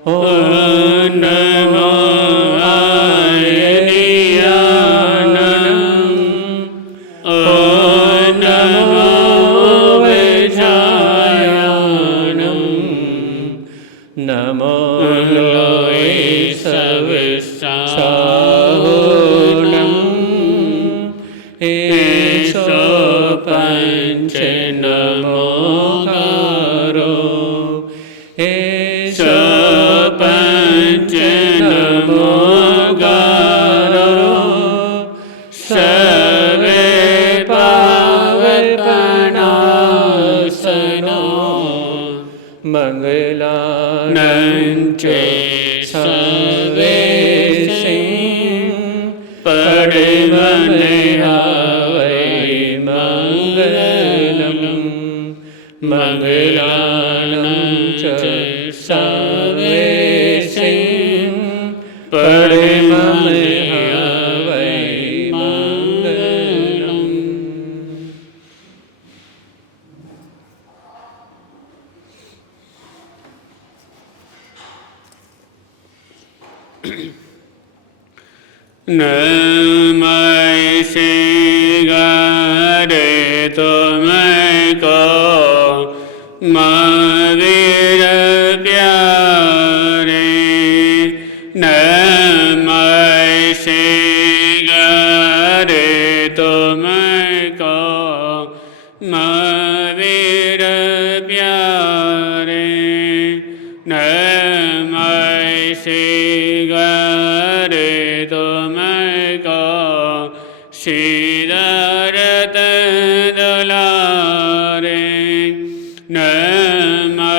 ॐ नमो आयनीयानम् ॐ नमो वेषायानम् नमो लोये सविस्साहुनम् एषो पञ्च नमो कारो एषो पञ्च नमो गारो सर्वे पावकनासनो मंगलानंच सर्वे परमनेहावै मंगलम् मंगलानंच सर्वे परमनेहावै मंगलम्। नमः शिवारे तुमको महावीर प्यारे नमः शिवारे तुमको महावीर प्यारे नमः शिवारे तुमको श्रीदरत दुलारे नमः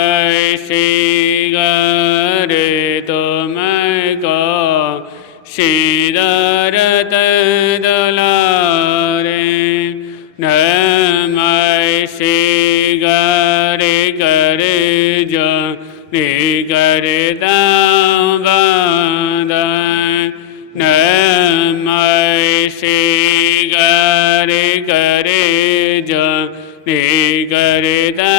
शिवारे तुमको श्रीदरत दुलारे नमः शिवारे करे जो करता नमः शिवारे करे जो करता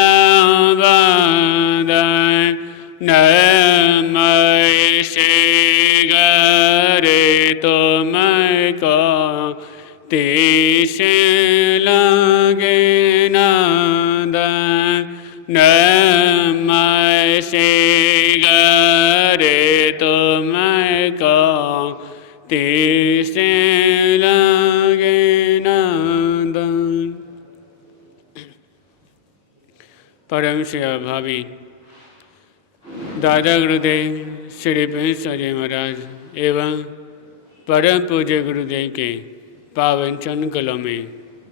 नमः शिवारे तुमको तीस लगे नमः शिवारे तुमको तीस लगे परम सेवा भावी दादा गुरुदेव श्री पेंसरे महाराज एवं परम पूज्य गुरुदेव के पावन चरण कलों में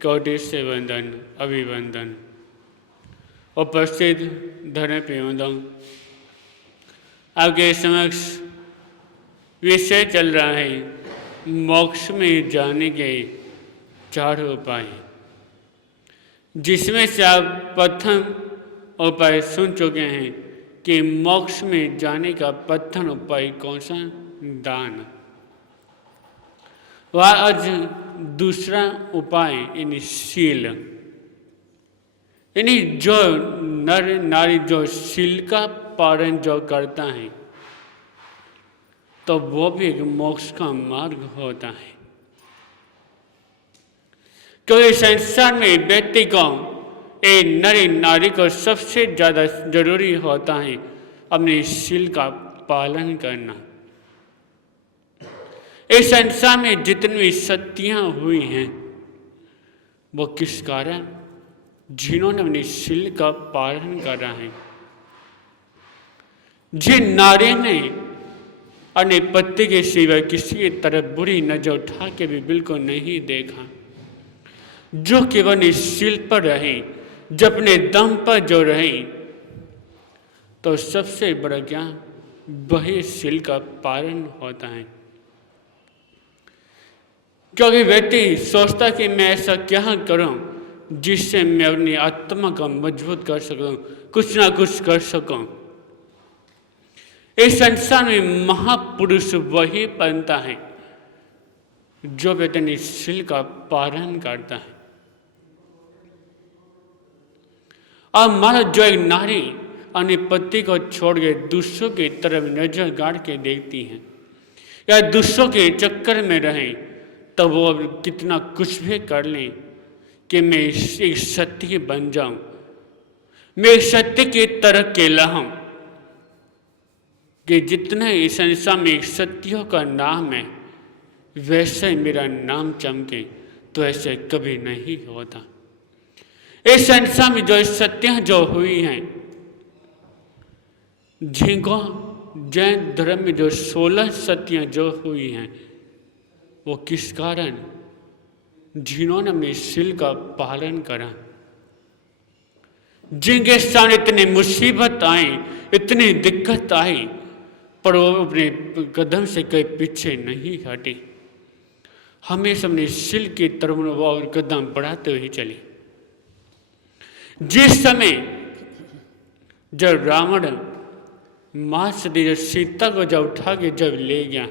कोटि से वंदन अभिवंदन। उपस्थित धर्म प्रेमियों, आपके समक्ष विषय चल रहा है मोक्ष में जाने के 4 उपाय, जिसमें से आप प्रथम उपाय सुन चुके हैं कि मोक्ष में जाने का प्रथम उपाय कौन सा? दान। वह आज दूसरा उपाय यानी शील, यानी जो नर नारी जो शील का पालन जो करता है तो वो भी एक मोक्ष का मार्ग होता है। क्योंकि संसार में व्यक्ति को एक नरी नारी को सबसे ज़्यादा जरूरी होता है अपने शील का पालन करना। इस संसार में जितनी सतियां हुई हैं वो किस कारण? जिन्होंने अपने शील का पालन करा है। जिन नारी ने अपने पति के सिवाय किसी तरफ बुरी नजर उठा के भी बिल्कुल नहीं देखा, जो केवल शील पर रहे, जब अपने दम पर जो रहे, तो सबसे बड़ा क्या? वही शील का पालन होता है। क्योंकि व्यक्ति सोचता कि मैं ऐसा क्या करूं जिससे मैं अपनी आत्मा को मजबूत कर सकूं, कुछ ना कुछ कर सकूं। इस संसार में महापुरुष वही बनता है जो व्यक्ति शील का पालन करता है। और मानो जो एक नारी अपने पति को छोड़ के दूसरों की तरफ नजर गाड़ के देखती हैं या दूसरों के चक्कर में रहें, तो वो अब कितना कुछ भी कर लें कि मैं एक सत्य बन जाऊं, मैं एक सत्य की तरह कहलाऊं, कि जितना इस संसार में एक सत्यों का नाम है वैसे ही मेरा नाम चमके, तो ऐसे कभी नहीं होता। इस संसार में जो सत्य जो हुई हैं, जिनको जैन धर्म में जो 16 सत्य जो हुई हैं, वो किस कारण? जिन्होंने अपने शील का पालन करा, जिनके सामने इतनी मुसीबत आई, इतनी दिक्कत आई, पर वो अपने कदम से कहीं पीछे नहीं हटे, हमेशा अपने शील की तरफ वो कदम बढ़ाते हुए चले। जिस समय जब रावण मां सती जब सीता को जब उठा के जब ले गया,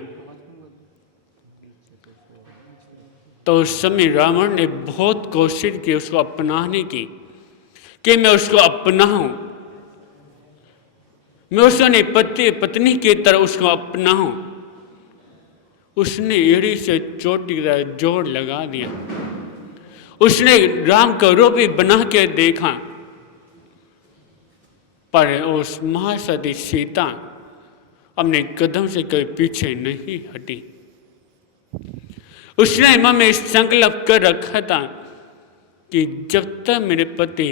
तो उस समय रावण ने बहुत कोशिश की उसको अपनाने की, कि मैं उसको अपनाऊं, मैं उसने पत्नी की तरह उसको अपनाऊं। उसने एड़ी से चोटी की तरह जोर लगा दिया, उसने राम का रूप भी बना के देखा, पर उस महासती सीता अपने कदम से कभी पीछे नहीं हटी। उसने मन में संकल्प कर रखा था कि जब तक मेरे पति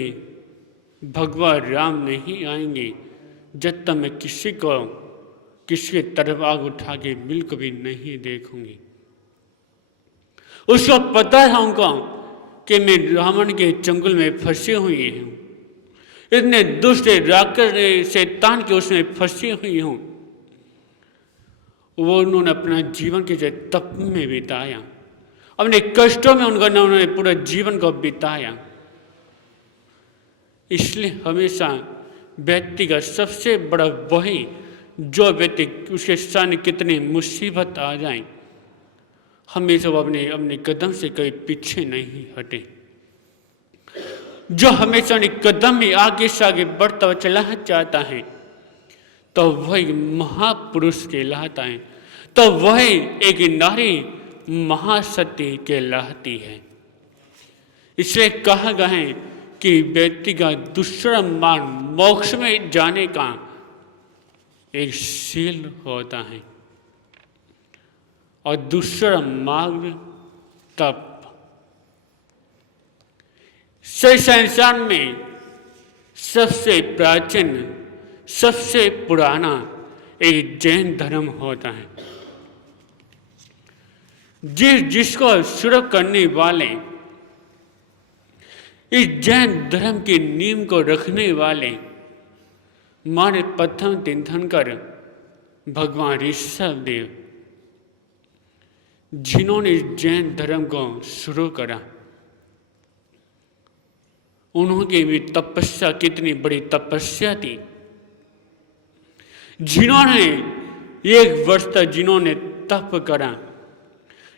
भगवान राम नहीं आएंगे, जब तक मैं किसी की तरफ आग उठा के बिल्कुल भी नहीं देखूंगी। उसको पता है उनको कि मैं रावण के चंगुल में फंसी हुई हूं, इतने दुष्ट राक्षस शैतान के उसमें फंसी हुई हूं। वो उन्होंने अपना जीवन के जो तप में बिताया, अपने कष्टों में उन्होंने पूरा जीवन को बिताया। इसलिए हमेशा व्यक्ति का सबसे बड़ा वही जो व्यक्ति उसके सामने कितनी मुसीबत आ जाए, हमेशा वो अपने कदम से कभी पीछे नहीं हटे, जो हमेशा अपने कदम में आगे से आगे बढ़ता हुआ चला जाता है, तो वही महापुरुष कहलाता है, तो वही एक नारी महासती कहलाती है। इसलिए कहा गया है कि व्यक्ति का दूसरा मार्ग मोक्ष में जाने का एक शील होता है, और दूसरा मार्ग तप। संसार में सबसे प्राचीन, सबसे पुराना एक जैन धर्म होता है। जिसको शुरू करने वाले, इस जैन धर्म के नियम को रखने वाले हमारे प्रथम तीर्थंकर भगवान ऋषभ देव, जिन्होंने इस जैन धर्म को शुरू करा, उन्होंने भी तपस्या, कितनी बड़ी तपस्या थी। जिन्होंने 1 वर्ष तक जिन्होंने तप करा,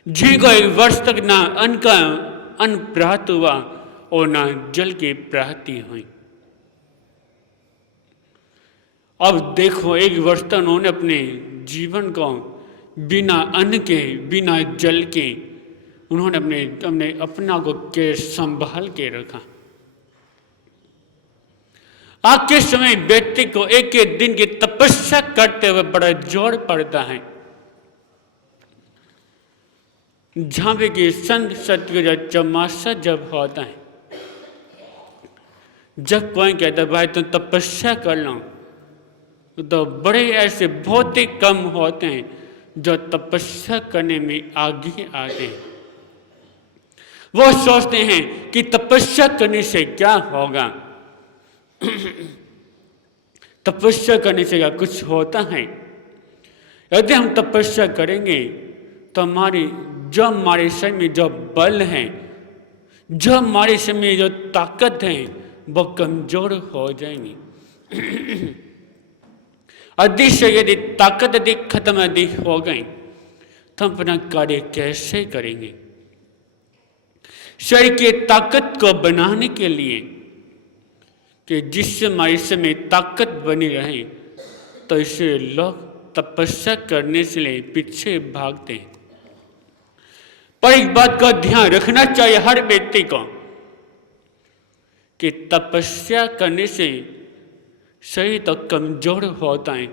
जिनको 1 वर्ष तक ना अन्न प्राप्त हुआ और ना जल की प्राप्ति हुई। अब देखो 1 वर्ष तक उन्होंने अपने जीवन को बिना अन्न के, बिना जल के, उन्होंने अपना को के संभाल के रखा। आज के समय व्यक्ति को एक दिन की तपस्या करते हुए बड़ा जोर पड़ता है। जहां पे कि संत सत्य चौमासा जब होता है, जब कोई कहता है भाई तुम तपस्या कर लो, तो बड़े ऐसे बहुत ही कम होते हैं जो तपस्या करने में आगे आते हैं। वो सोचते हैं कि तपस्या करने से क्या होगा, तपस्या करने से क्या कुछ होता है? यदि हम तपस्या करेंगे तो हमारे शरीर में जो बल है, जो हमारे शरीर में जो ताकत है, वो कमजोर हो जाएंगी। अधिक से यदि ताकत अधिक खत्म अधिक हो गई तो हम अपना कार्य कैसे करेंगे? शरीर की ताकत को बनाने के लिए कि जिससे मनुष्य में ताकत बनी रहे, तो इसे लोग तपस्या करने से लिए पीछे भागते हैं। पर एक बात का ध्यान रखना चाहिए हर व्यक्ति को कि तपस्या करने से शरीर तो कमजोर होता है,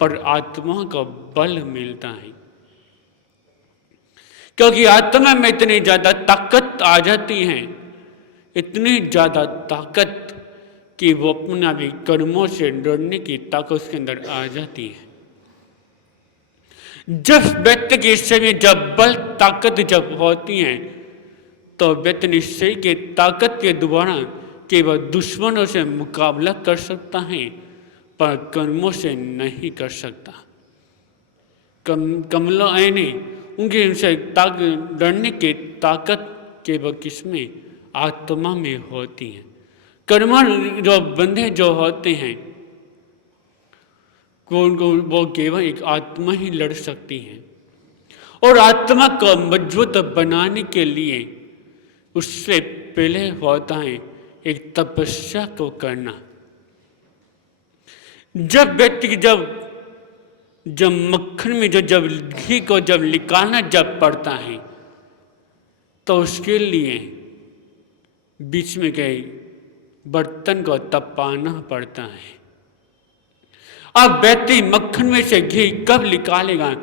पर आत्मा को बल मिलता है। क्योंकि आत्मा में इतनी ज्यादा ताकत आ जाती है, इतनी ज्यादा ताकत कि वो अपना भी कर्मों से डरने की ताकत उसके अंदर आ जाती है। जब व्यक्ति के शरीर में जब बल ताकत जब होती है, तो व्यक्ति निश्चय की ताकत के द्वारा केवल दुश्मनों से मुकाबला कर सकता है, पर कर्मों से नहीं कर सकता। कमलों आने उनके उनसे डरने की ताकत केवल किसमें? आत्मा में होती है। कर्म जो बंधे जो होते हैं वो केवल एक आत्मा ही लड़ सकती है। और आत्मा को मजबूत बनाने के लिए उससे पहले होता है एक तपस्या को करना। जब व्यक्ति जब मक्खन में जब घी को जब निकालना जब पड़ता है, तो उसके लिए बीच में गए बर्तन को तपाना पड़ता है। अब व्यक्ति मक्खन में से घी कब निकालेगा?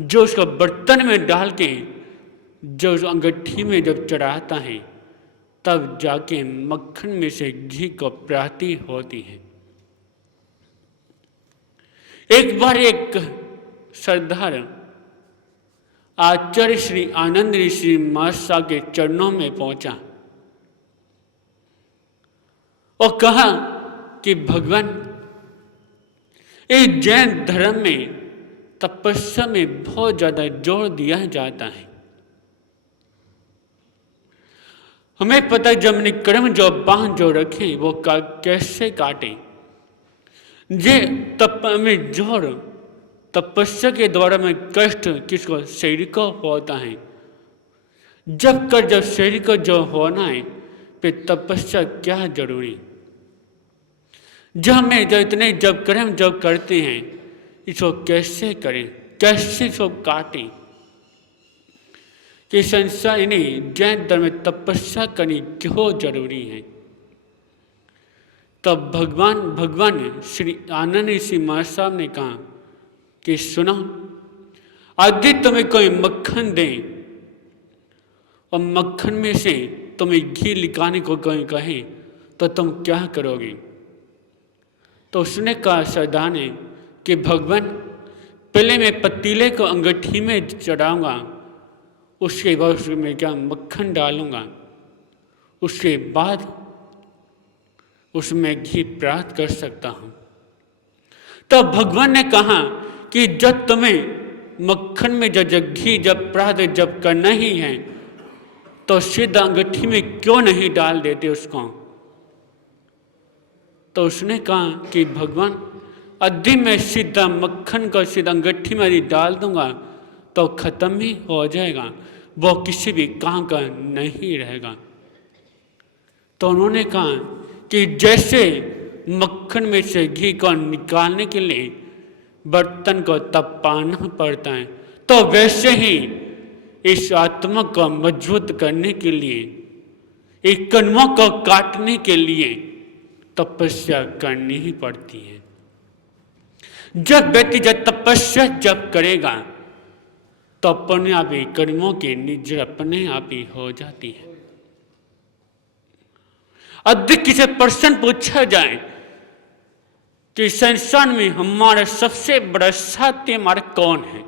जो उसको बर्तन में डाल के जो उस अंगीठी में जब चढ़ाता है, तब जाके मक्खन में से घी को प्राप्ति होती है। एक बार एक सरदार आचार्य श्री आनंद ऋषि महाराज के चरणों में पहुंचा और कहा कि भगवान, इस जैन धर्म में तपस्या में बहुत ज्यादा जोर दिया जाता है। हमें पता है जब हमने कर्म जो बांध जो रखे वो कैसे काटे। ये तप में जोर तपस्या के द्वारा में कष्ट किसको? शरीर को होता है। जब शरीर को जो होना है, फिर तपस्या क्या जरूरी? जब में जो इतने जब कर्म जब करते हैं, इसको कैसे करें, कैसे इसको काटें? कि संसार नहीं, जैन धर्म में तपस्या करनी क्यों जरूरी है? तब भगवान श्री आनंद ऋषि महाराज साहब ने कहा कि सुनो, यदि तुम्हें कोई मक्खन दे और मक्खन में से तुम्हें घी निकालने को कोई कहे, तो तुम क्या करोगे? तो उसने कहा सरदार ने कि भगवान, पहले मैं पतीले को अंगीठी में चढ़ाऊंगा, उसके बाद उसमें क्या मक्खन डालूंगा, उसके बाद उसमें घी प्राप्त कर सकता हूं। तब भगवान ने कहा कि जब तुम्हें मक्खन में जब घी जब प्राप्त जब करना ही है, तो सीधा अंगीठी में क्यों नहीं डाल देते उसको? तो उसने कहा कि भगवान, यदि मैं सीधा मक्खन को सीधा अंगीठी में डाल दूंगा तो खत्म ही हो जाएगा, वो किसी भी काम का नहीं रहेगा। तो उन्होंने कहा कि जैसे मक्खन में से घी को निकालने के लिए बर्तन को तपाना पड़ता है, तो वैसे ही इस आत्मा को मजबूत करने के लिए, एक कर्मों को काटने के लिए तपस्या करनी ही पड़ती है। जब व्यक्ति जब तपस्या जब करेगा, तो अपने आप ही कर्मों की निजर अपने आप ही हो जाती है। अधिक किसी प्रश्न पूछा जाए कि संसार में हमारा सबसे बड़ा साथी हमारा कौन है?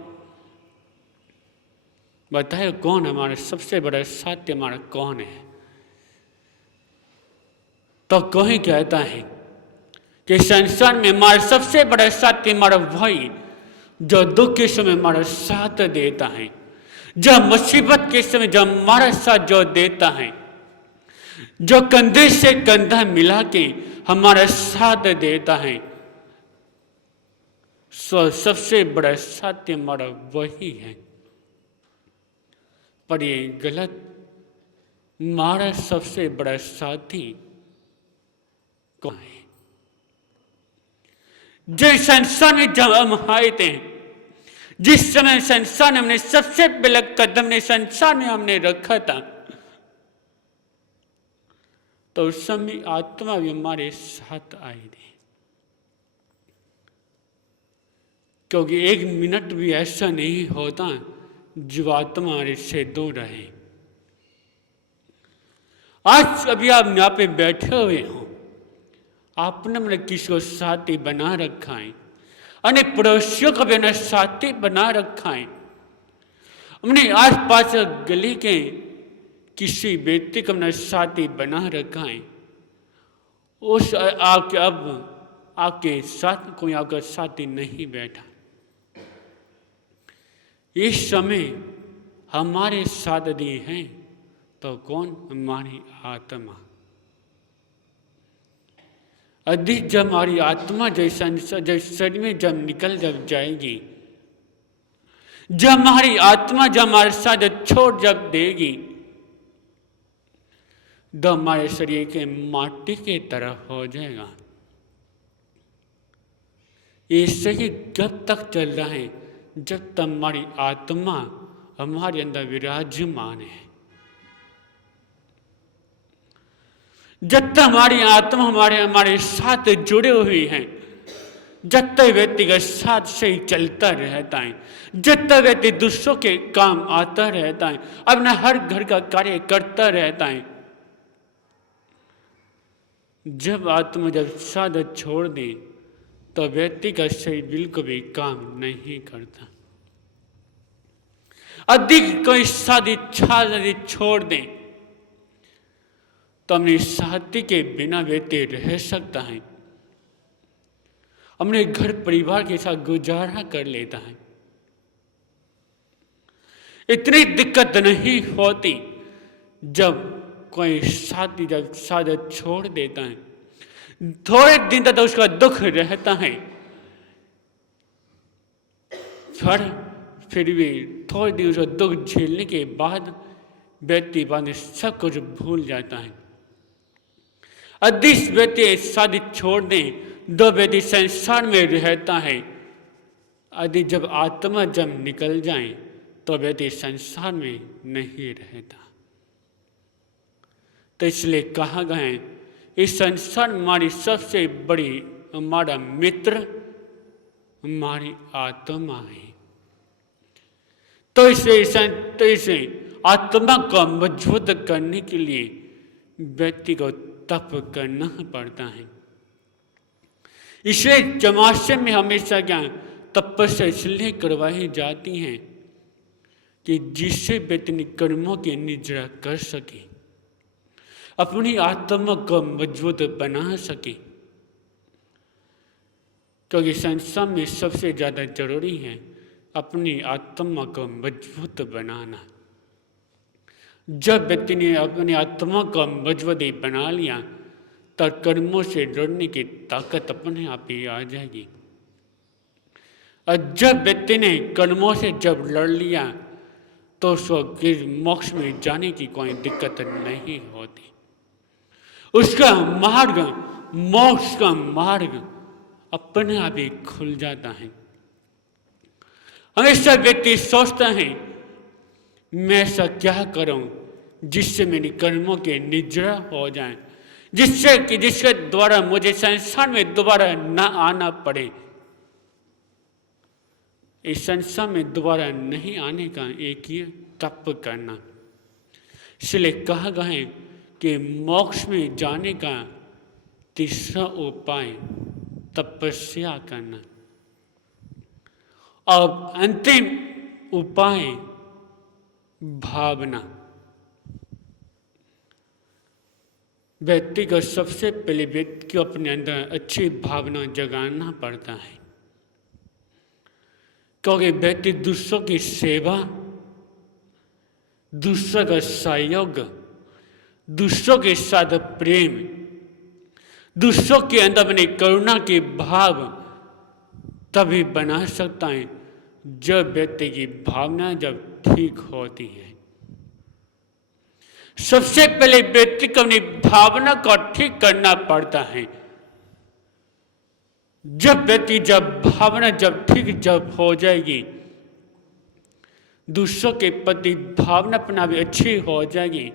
बताए कौन हमारा सबसे बड़ा साथी हमारा कौन है? तो कोई कहता है कि संसार में हमारा सबसे बड़ा साथी हमारा भाई, जो दुख के समय हमारा साथ देता है, जो मुसीबत के समय जो हमारा साथ जो देता है, जो कंधे से कंधा मिला के हमारा साथ देता है, सबसे बड़ा साथी हमारा वही है। पर ये गलत, हमारा सबसे बड़ा साथी कौन है? जिस संसार में जब हम आए थे, जिस समय संसार ने हमने सबसे पहले कदम ने संसार में हमने रखा था, तो उस समय आत्मा भी हमारे साथ आई थी। क्योंकि एक मिनट भी ऐसा नहीं होता जो आत्मा हमारे से दूर रहे। आज अभी आप यहाँ पे बैठे हुए हो, आपने मैंने किसी को साथी बना रखा है, अन्य पड़ोसियों को भी अपना साथी बना रखा है। हमने आस पास गली के किसी व्यक्ति को अपना साथी बना रखा है। उस आपके अब आपके साथ कोई आपका साथी नहीं बैठा। इस समय हमारे साथ यदि हैं तो कौन? हमारी आत्मा। अधिक जब हमारी आत्मा जैसे शरीर में जब निकल जब जाएगी, जब हमारी आत्मा जब हमारे साथ छोड़ जब देगी, तो हमारे शरीर के माटी के तरह हो जाएगा। ये सही जब तक चल रहा है जब तक हमारी आत्मा हमारे अंदर विराजमान है, जब तक हमारी आत्मा हमारे साथ जुड़े हुई है, जब तक व्यक्ति के साथ से ही चलता रहता है, जब तक व्यक्ति दूसरों के काम आता रहता है, अपना हर घर का कार्य करता रहता है, जब आत्मा जब साथ छोड़ दे तो व्यक्ति का शरीर बिल्कुल भी काम नहीं करता। अधिक कोई शादी यदि छोड़ दें तो अपने साथी के बिना व्यक्ति रह सकता है, अपने घर परिवार के साथ गुजारा कर लेता है। इतनी दिक्कत नहीं होती जब कोई साथी जब साथ छोड़ देता है। थोड़े दिन तक तो उसका दुख रहता है, फिर भी थोड़े दिन उसका दुख झेलने के बाद व्यक्ति बाद में सब कुछ भूल जाता है। अधिक व्यक्ति शादी छोड़ दें, दो व्यक्ति संसार में रहता है। यदि जब आत्मा जब निकल जाए तो व्यक्ति संसार में नहीं रहता। तो इसलिए कहा गया है, इस संसार हमारी सबसे बड़ी हमारा मित्र हमारी आत्मा है। तो इसे आत्मा को मजबूत करने के लिए व्यक्ति को तप करना पड़ता है। इसलिए जमाशय में हमेशा क्या तपस्या इसलिए करवाई जाती हैं कि जिससे व्यक्ति कर्मों की निद्रा कर सके, अपनी आत्मा को मजबूत बना सके। क्योंकि संसार में सबसे ज़्यादा जरूरी है अपनी आत्मा को मजबूत बनाना। जब व्यक्ति ने अपनी आत्मा को मजबूत बना लिया तो कर्मों से लड़ने की ताकत अपने आप ही आ जाएगी। और जब व्यक्ति ने कर्मों से जब लड़ लिया तो उसको मोक्ष में जाने की कोई दिक्कत नहीं होती। उसका मार्ग, मोक्ष का मार्ग अपने आप ही खुल जाता है। हमेशा व्यक्ति सोचता है मैं ऐसा क्या करूं जिससे मेरी कर्मों के निद्रा हो जाए, जिसके द्वारा मुझे संसार में दोबारा न आना पड़े। इस संसार में दोबारा नहीं आने का एक ही तप करना। इसलिए कहा गया है कि मोक्ष में जाने का तीसरा उपाय तपस्या करना, और अंतिम उपाय भावना। व्यक्ति को सबसे पहले व्यक्ति को अपने अंदर अच्छी भावना जगाना पड़ता है। क्योंकि व्यक्ति दूसरों की सेवा, दूसरों का सहयोग, दूसरों के साथ प्रेम, दूसरों के अंदर अपनी करुणा के भाव तभी बना सकता है जब व्यक्ति की भावना जब ठीक होती है। सबसे पहले व्यक्ति को अपनी भावना को ठीक करना पड़ता है। जब व्यक्ति जब भावना जब ठीक जब हो जाएगी, दूसरों के प्रति भावना अपना भी अच्छी हो जाएगी,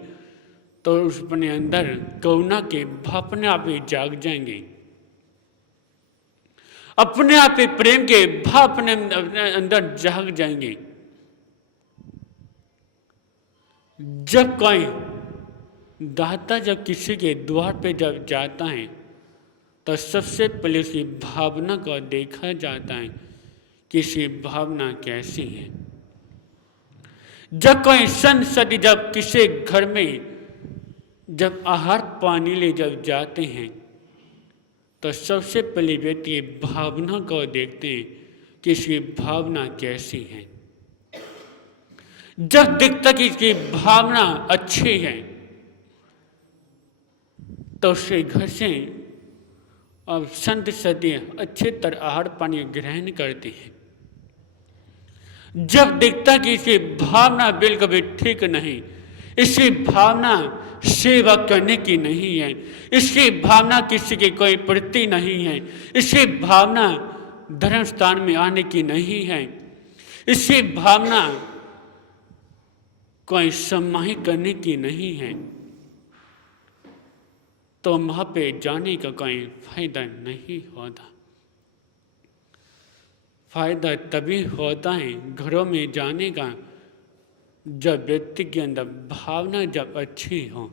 तो उस अपने अंदर करुणा के भाव अपने आप ही जाग जाएंगे। अपने आप ही प्रेम के भाव अपने अंदर जाग जाएंगे। जब कोई दाता जब किसी के द्वार पे जब जाता है तो सबसे पहले उसकी भावना को देखा जाता है कि इसकी भावना कैसी है। जब कोई संत सती जब किसी घर में जब आहार पानी ले जब जाते हैं तो सबसे पहले व्यक्ति भावना को देखते हैं कि इसकी भावना कैसी है। जब दिखता कि इसकी भावना अच्छी है तो उसके घर से अब संत सती अच्छे तरह आहार पानी ग्रहण करते हैं। जब दिखता कि इसकी भावना बिल्कुल भी ठीक नहीं, इसकी भावना सेवा करने की नहीं है, इसकी भावना किसी की कोई प्रति नहीं है, इसकी भावना धर्म स्थान में आने की नहीं है, इसकी भावना कोई सम्मानित करने की नहीं है, तो वहां पे जाने का कोई फायदा नहीं होता। फायदा तभी होता है घरों में जाने का जब व्यक्ति के अंदर भावना जब अच्छी हो,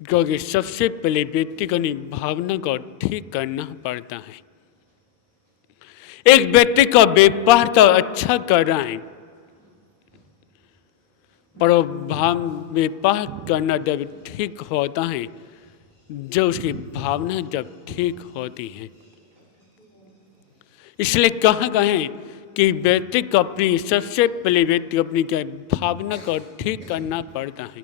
क्योंकि सबसे पहले व्यक्ति को अपनी भावना को ठीक करना पड़ता है। एक व्यक्ति का व्यापार तो अच्छा कर रहा है, पर व्यापार करना जब ठीक होता है जब उसकी भावना जब ठीक होती है। इसलिए कहा गए कि व्यक्ति को अपनी सबसे पहले व्यक्ति को अपनी क्या भावना को ठीक करना पड़ता है।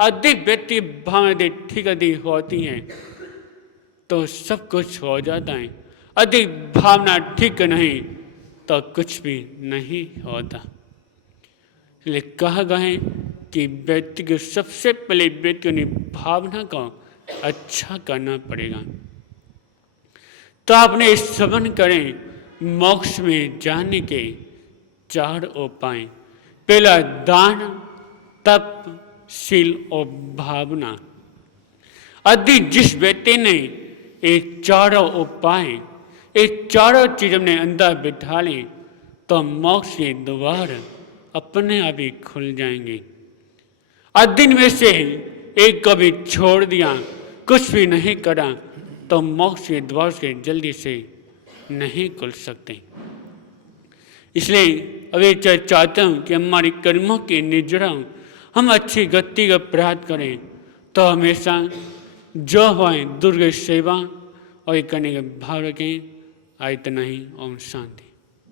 अधिक व्यक्ति भावना ठीक अधिक होती है तो सब कुछ हो जाता है, अधिक भावना ठीक नहीं तो कुछ भी नहीं होता। इसलिए कहा गए कि व्यक्ति को सबसे पहले व्यक्ति की भावना को अच्छा करना पड़ेगा। तो आपने श्रवण करें मोक्ष में जाने के 4 उपाय। पहला दान, तप, शील और भावना। यदि जिस व्यक्ति ने ये 4 उपाय, ये 4 चीज अपने अंदर बिठा ली तो मोक्ष के द्वार अपने आप ही खुल जाएंगे। दिन में से एक को भी छोड़ दिया, कुछ भी नहीं करा, तो मोक्ष के द्वार से जल्दी से नहीं खुल सकते। इसलिए अभी चाहता हूँ कि हमारे कर्मों के निजरा हम अच्छी गति का प्रयास करें तो हमेशा जो होए दुर्ग सेवा और करने के भाव रखें। आयत नहीं। ओम शांति।